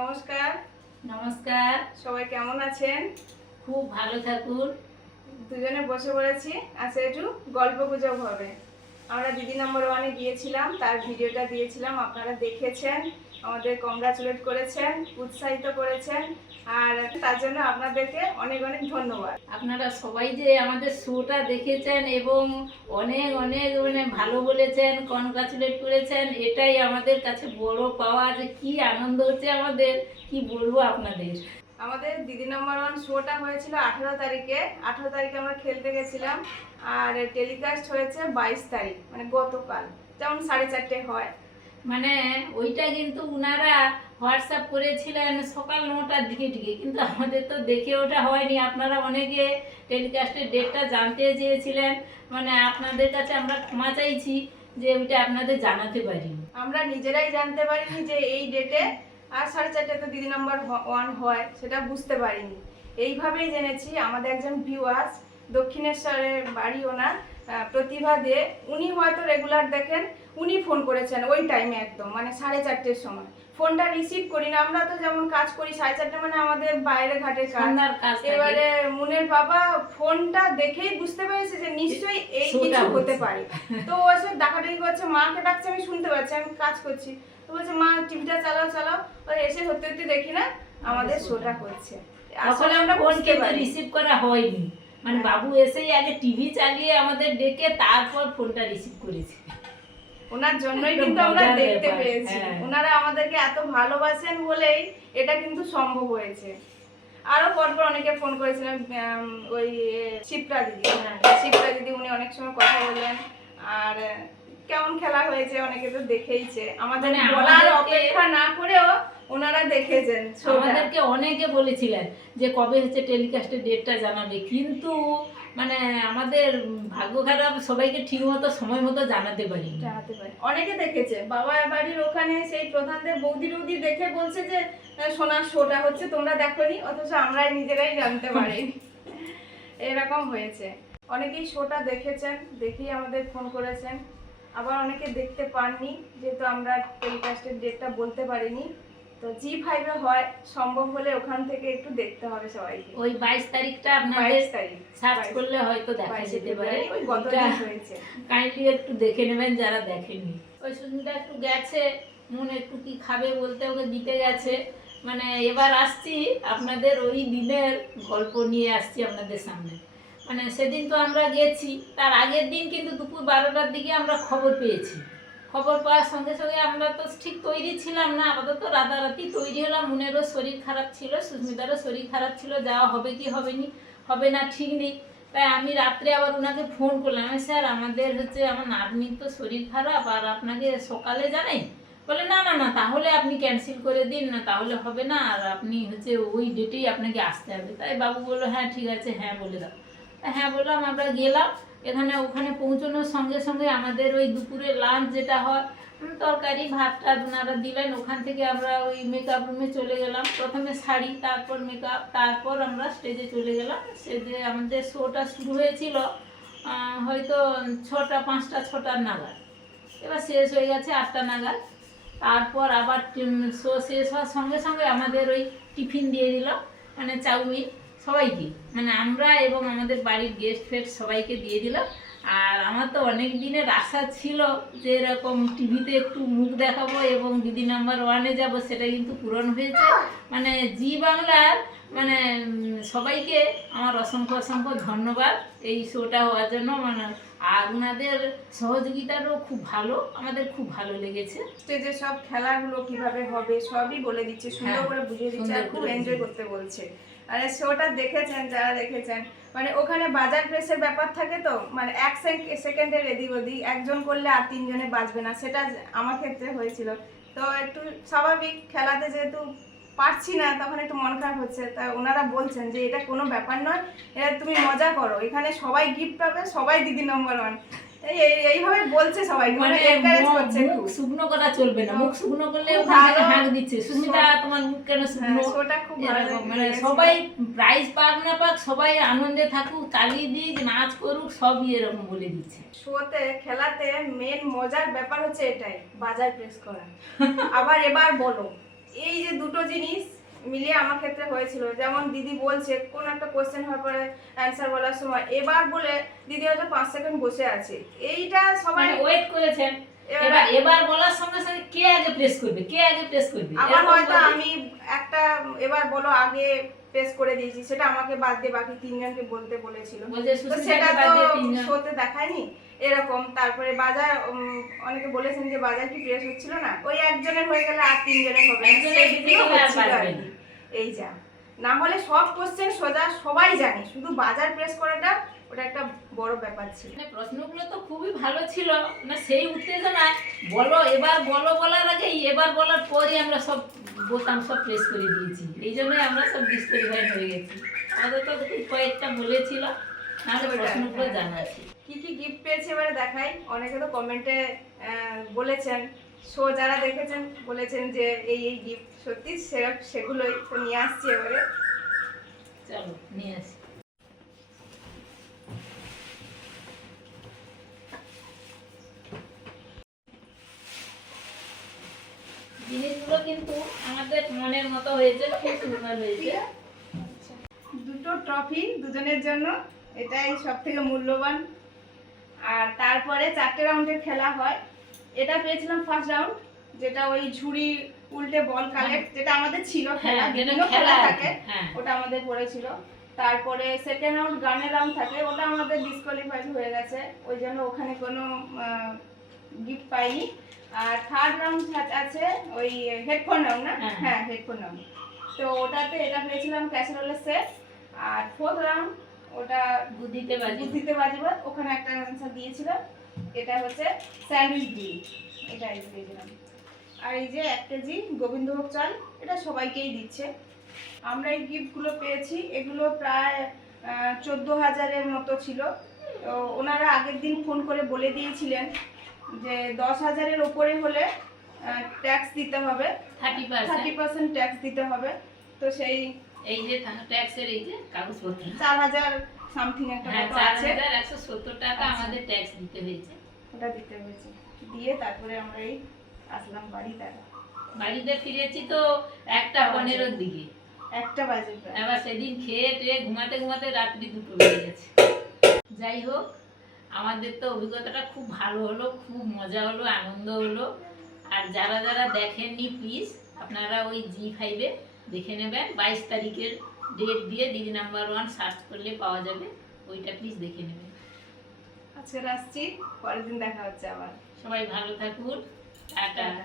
নমস্কার। নমস্কার। সবাই কেমন আছেন? খুব ভালো থাকুন। দুজনে বসে পড়েছি। আচ্ছা একটু গল্প গুজব হবে। আমরা দিদি নম্বর ওয়ানে গিয়েছিলাম তার ভিডিওটা দিয়েছিলাম আপনারা দেখেছেন। আমাদের কংগ্রাচুলেট করেছেন উৎসাহিত করেছেন আর তার জন্য আপনাদেরকে অনেক অনেক ধন্যবাদ। আপনারা সবাই যে আমাদের শোটা দেখেছেন এবং অনেক অনেক মানে ভালো বলেছেন কনগ্রাচুলেট করেছেন এটাই আমাদের কাছে বড় পাওয়া যে কি আনন্দ হচ্ছে আমাদের কি বলব আপনাদের। আমাদের দিদি নম্বর ওয়ান শোটা হয়েছিল আঠেরো তারিখে। আঠেরো তারিখে আমরা খেলতে গেছিলাম আর টেলিকাস্ট হয়েছে বাইশ তারিখ মানে গতকাল যেমন সাড়ে চারটে হয়। মানে ওইটা কিন্তু উনারা হোয়াটসঅ্যাপ করেছিলেন সকাল নটার দিকে দিকে কিন্তু আমাদের তো দেখে ওটা হয়নি। আপনারা অনেকে টেলিকাস্টের ডেটটা জানতে চেয়েছিলেন মানে আপনাদের কাছে আমরা ক্ষমা চাইছি যে ওইটা আপনাদের জানাতে পারি আমরা নিজেরাই জানতে পারিনি যে এই ডেটে আর সাড়ে চারটেতে দিদি নাম্বার ওয়ান হয়, সেটা বুঝতে পারিনি। এইভাবেই জেনেছি, আমাদের একজন ভিউয়ার্স দক্ষিণেশ্বরের বাড়ি ওনার প্রতিভা দে, উনি হয়তো রেগুলার দেখেন উনি ফোন করেছেন ওই টাইমে একদম মানে সাড়ে চারটের সময়। ফোনটা রিসিভ করি না আমরা তো যেমন কাজ করি সাড়ে চারটে মানে আমাদের বাইরে ঘাটে কাজ। এবারে মুনের বাবা ফোনটা দেখেই বুঝতে পেরেছে যে নিশ্চয়ই এই কিছু হতে পারে। তো ও এসে ডাকাডাকি করছে মাকে ডাকছে আমি শুনতে পাচ্ছি আমি কাজ করছি। তো বলছে মা টিভিটা চালাও চালাও। ওই এসে সত্যি সত্যি দেখি না আমাদের শোটা করছে। আসলে আমরা ফোন বুঝতে কিন্তু পারি রিসিভ করা হয়নি। মানে হ্যাঁ। বাবু এসেই আগে টিভি চালিয়ে আমাদের ডেকে তারপর ফোনটা রিসিভ করেছে। ওনার জন্যই কিন্তু আমরা দেখতে পেয়েছি হ্যাঁ। ওনারা আমাদেরকে এত ভালোবাসেন বলেই এটা কিন্তু সম্ভব হয়েছে আরও পরপর অনেকে ফোন করেছিলেন ওই শিপ্রা দিদি হ্যাঁ। শিপ্রা দিদি উনি অনেক সময় কথা বললেন আর কেমন খেলা হয়েছে অনেকে তো দেখেইছে আমাদের মানে বলার অপেক্ষা না করেও ওনারা দেখেছেন। আমাদেরকে অনেকে বলেছিলেন যে কবে হচ্ছে টেলিকাস্টের ডেটটা জানাবে কিন্তু মানে আমাদের ভাগ্য খারাপ, সবাইকে ঠিক মতো, সময় মতো জানাতে পারিনি। জানাতে পারি অনেকে দেখেছে, বাবা বাড়ির ওখানে সেই প্রধানদের বৌদি টৌদি দেখে বলছে যে সোনার শোটা হচ্ছে, তোমরা দেখোনি, অথচ আমরাই নিজেরাই জানতে পারি এরকম হয়েছে। অনেকেই শোটা দেখেছেন, দেখেই আমাদের ফোন করেছেন। আবার অনেকে দেখতে পাননি, যেহেতু আমরা টেলিকাস্টের ডেটটা বলতে পারিনি। তো জি ফাইভে হয় সম্ভব হলে ওখান থেকে একটু দেখতে হবে সবাইকে। ওই বাইশ তারিখটা আপনাদের বাইশ তারিখ সার্চ করলে হয়তো দেখা যেতে পারে। ওই হয়েছে। কাইন্ডলি একটু দেখে নেবেন যারা দেখেননি ওই সুন্দরটা একটু গেছে মন একটু কি খাবে বলতে ওকে দিতে গেছে। মানে এবার আসছি আপনাদের ওই দিনের গল্প নিয়ে আসছি আপনাদের সামনে। মানে সেদিন তো আমরা গেছি তার আগের দিন কিন্তু দুপুর বারোটার দিকে আমরা খবর পেয়েছি। খবর পাওয়ার সঙ্গে সঙ্গে আমরা তো ঠিক তৈরি ছিলাম না, আপাতত রাতারাতি তৈরি হলাম, মনেরও শরীর খারাপ ছিল, সুস্মিতারও শরীর খারাপ ছিল, যাওয়া হবে কি হবে নি হবে না, ঠিক নেই। তাই আমি রাত্রে আবার ওনাকে ফোন করলাম স্যার, আমাদের হচ্ছে, আমার নাতনির তো শরীর খারাপ, আর আপনাকে সকালে জানাই? বলে, না না না, তাহলে আপনি ক্যান্সেল করে দিন, না, তাহলে হবে না, আর আপনি হচ্ছে ওই ডেটেই আপনাকে আসতে হবে। তাই বাবু বলল হ্যাঁ ঠিক আছে হ্যাঁ বলে দাও। হ্যাঁ বললাম আমরা গেলাম। এখানে ওখানে পৌঁছানোর সঙ্গে সঙ্গে আমাদের ওই দুপুরে লাঞ্চ যেটা হয় তরকারি ভাত টাত ওনারা দিলেন। ওখান থেকে আমরা ওই মেকআপ রুমে চলে গেলাম। প্রথমে শাড়ি, তারপর মেকআপ তারপর আমরা স্টেজে চলে গেলাম। স্টেজে আমাদের শোটা শুরু হয়েছিল হয়তো ছটা, পাঁচটা, ছটার নাগাদ। এবার শেষ হয়ে গেছে আটটা নাগাদ। তারপর আবার শো শেষ হওয়ার সঙ্গে সঙ্গে আমাদের ওই টিফিন দিয়ে দিল মানে চাউমিন। সবাইকে। মানে আমরা এবং আমাদের বাড়ির গেস্ট ফেস্ট সবাইকে দিয়ে দিলাম। আর আমার তো অনেক দিনের আশা ছিল যে এরকম টিভিতে একটু মুখ দেখাবো এবং দিদি নাম্বার ওয়ানে যাব, সেটা কিন্তু পূরণ হয়েছে। মানে জি বাংলার মানে সবাইকে আমার অসংখ্য অসংখ্য ধন্যবাদ এই শোটা হওয়ার জন্য। মানে আর ওনাদের সহযোগিতারও খুব ভালো আমাদের খুব ভালো লেগেছে। স্টেজে সব খেলাগুলো কীভাবে হবে সবই বলে দিচ্ছে সুন্দর হ্যাঁ, করে বুঝিয়ে দিচ্ছে আর খুব এনজয় করতে বলছে। আর শোটা দেখেছেন যারা দেখেছেন মানে ওখানে বাজার প্রেসের ব্যাপার থাকে তো মানে এক সেকেন্ডের এদিক ওদিক একজন করলে আর তিনজনে বাঁচবে না সেটা আমার ক্ষেত্রে হয়েছিল। তো একটু স্বাভাবিক খেলাতে যেহেতু পারছি না তখন একটু মন খারাপ হচ্ছে। তা ওনারা বলছেন যে এটা কোনো ব্যাপার নয় এটা তুমি মজা করো। এখানে সবাই গিফট পাবে সবাই দিদি নম্বর ওয়ান এই এই- এইভাবে বলছে সবাই মানে মুখ- করছে মুখ খুব। শুকনো করা চলবে না। মুখ শুকনো করলে খুব ওখান থেকে ভালো। হাঁক দিচ্ছে। সুস্মিতা তোমার মুখ কেন শুকনো? শোটা খুব ভালো মানে সবাই প্রাইজ পাক না পাক সবাই আনন্দে থাকুক দিক নাচ করুক সবই এরকম বলে দিচ্ছে। শোতে খেলাতে মেন মজার ব্যাপার হচ্ছে এটাই বাজার প্রেস করা। আবার এবার বলো এই যে দুটো জিনিস মিলিয়ে আমার ক্ষেত্রে হয়েছিল। যেমন দিদি বলছে কোন একটা কোশ্চেন হওয়ার পরে অ্যান্সার বলার সময় এবার বলে দিদি হয়তো পাঁচ সেকেন্ড বসে আছে। এইটা সবাই মানে ওয়েট করেছেন এবার- এবার বলার সঙ্গে সঙ্গে কে আগে প্রেস করবে? কে আগে প্রেস করবে? এরকম হয়তো আমি একটা এবার বলো আগে প্রেস করে দিয়েছি সেটা আমাকে বাদ দিয়ে বাকি তিনজনকে বলতে বলেছিল। সেটা তো শোতে দেখায়নি। এরকম তারপরে বাজার অনেকে বলেছেন যে বাজার কি প্রেস হচ্ছিল না? ওই একজনের হয়ে গেলে আর তিনজনের হবে। এই যা। না হলে সব কোশ্চেন সোজা সবাই জানে শুধু বাজার প্রেস করাটা ওটা একটা বড় ব্যাপার ছিল। মানে প্রশ্নগুলো তো খুবই ভালো ছিল। না সেই উত্তেজনায় বলো এবার বলো বলার আগেই এবার বলার পরই আমরা সব বোতাম সব প্রেস করে দিয়েছি। এই জন্যই আমরা সব ডিসকোয়ালিফাইড হয়ে গেছি। আমাদের তো কয়েকটা বলেছিল প্রশ্নগুলো হ্যাঁ। জানা আছে। কি কি গিফট পেয়েছি এবারে দেখাই? অনেকে তো কমেন্টে বলেছেন। শো যারা দেখেছেন বলেছেন যে এই এই গিফট সত্যি সেগুলোই তো নিয়ে আসছি এবারে। চলো নিয়ে আসি। জিনিসগুলো কিন্তু আমাদের মনের মতো হয়েছে খুব সুন্দর হয়েছে। দুটো ট্রফি দুজনের জন্য। এটাই সব থেকে মূল্যবান। আর তারপরে চারটে রাউন্ডের খেলা হয়। এটা পেয়েছিলাম ফার্স্ট রাউন্ড যেটা ওই ঝুড়ি উল্টে বল কালেক্ট যেটা আমাদের ছিল খেলা হ্যাঁ বিভিন্ন খেলা খেলা থাকে হ্যাঁ। ওটা আমাদের পড়েছিল। তারপরে সেকেন্ড রাউন্ড গানের রাউন্ড থাকে ওটা আমাদের ডিসকোয়ালিফাইড হয়ে গেছে। ওই জন্য ওখানে কোনো গিফট পাইনি। আর থার্ড রাউন্ড আছে ওই হেডফোন রাউন্ড না? হ্যাঁ। হ্যাঁ হেডফোন রাউন্ড তো ওটাতে এটা পেয়েছিলাম ক্যাসারোলের সেট আর ফোর্থ রাউন্ড ওটা বুদ্ধিতে বাজি বুদ্ধিতে বাজিবাদ ওখানে একটা অ্যান্সার দিয়েছিলাম এটা হচ্ছে স্যান্ডউইচ ডিম। এটা দিয়েছিলাম। আর এই যে এক কেজি গোবিন্দভোগ চাল এটা সবাইকেই দিচ্ছে। আমরা এই গিফটগুলো পেয়েছি। এগুলো প্রায় চোদ্দ হাজারের মতো ছিল। তো ওনারা আগের দিন ফোন করে বলে দিয়েছিলেন যে দশ হাজারের ওপরে হলে ট্যাক্স দিতে হবে। Thirty percent. ট্যাক্স দিতে হবে। তো সেই এই যে ট্যাক্সের এই যে কাগজপত্র। চার হাজার সামথিং একটা হ্যাঁ চার আছে। হাজার একশো সত্তর টাকা আচ্ছা। আমাদের ট্যাক্স দিতে হয়েছে। ওটা দিতে হয়েছে। দিয়ে তারপরে আমরা এই আসলাম বাড়ি তারা বাড়িতে ফিরেছি তো একটা পনেরোর দিকে। একটা বাজে সেদিন খেয়ে টেয়ে ঘুমাতে ঘুমাতে রাত্রি দুটো বেজে গেছে। যাই হোক আমাদের তো অভিজ্ঞতাটা খুব ভালো হলো খুব মজা হলো আনন্দ হলো। আর যারা যারা দেখেননি প্লিজ আপনারা ওই জি ফাইভে দেখে নেবেন। বাইশ তারিখের ডেট দিয়ে দিদি নাম্বার ওয়ান সার্চ করলে পাওয়া যাবে। ওইটা প্লিজ দেখে নেবেন। আজকে রাখছি পরের দিন দেখা হচ্ছে আবার। সবাই ভালো থাকুন। টাটা। টাটা।